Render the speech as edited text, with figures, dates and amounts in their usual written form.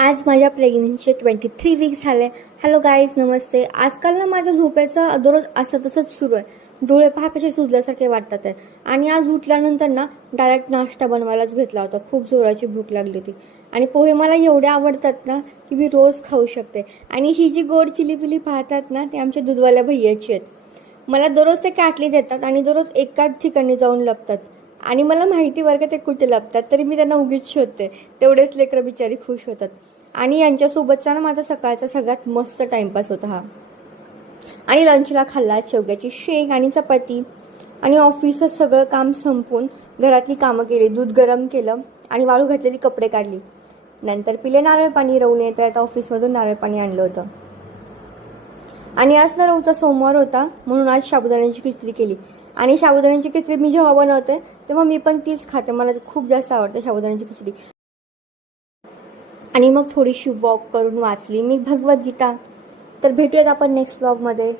आज माझ्या प्रेग्नन्सीचे 23 वीक्स झाले. हॅलो गाईज, नमस्ते. आजकाल ना माझ्या झोपेचा दररोज असं तसंच सुरू आहे. डोळे पहा कसे सुजल्यासारखे वाटतात आहे. आणि आज उठल्यानंतर ना डायरेक्ट नाश्ता बनवायलाच घेतला होता. खूप जोराची भूक लागली होती आणि पोहे मला एवढे आवडतात ना की मी रोज खाऊ शकते. आणि ही जी गोड चिलीपिली पाहतात ना ते आमच्या दूधवाल्या भैयाची आहेत. मला दररोज ते काटली देतात आणि दररोज एकाच ठिकाणी जाऊन लपतात. आणि मला माहिती बरं का ते कुठे लपतात, तरी मी त्यांना उगीच शोधते. तेवढेच लेकरं बिचारी खुश होतात. आणि यांच्यासोबतचा ना माझा सकाळचा सगळ्यात मस्त टाइमपास होता हा. आणि लंचला खाल्ला शेवग्याची शेंग आणि चपाती. आणि ऑफिसचं सगळं काम संपवून घरातली कामं केली, दूध गरम केलं आणि वाळू घातलेली कपडे काढली. नंतर पिले नारळ पाणी. रवून येत आहेत ऑफिसमधून नारळ पाणी आणलं होतं. आणि आज ना रवूचा सोमवार होता म्हणून आज साबुदाण्याची खिचडी केली. आणि साबुदाण्याची खिचडी मी जेव्हा बनवते तेव्हा मी पण तीच खाते. मला खूप जास्त आवडते साबुदाण्याची खिचडी. आणि मग थोडीशी वॉक करून वाचली मी भगवद्गीता. तर भेटूयात आपण नेक्स्ट ब्लॉगमध्ये.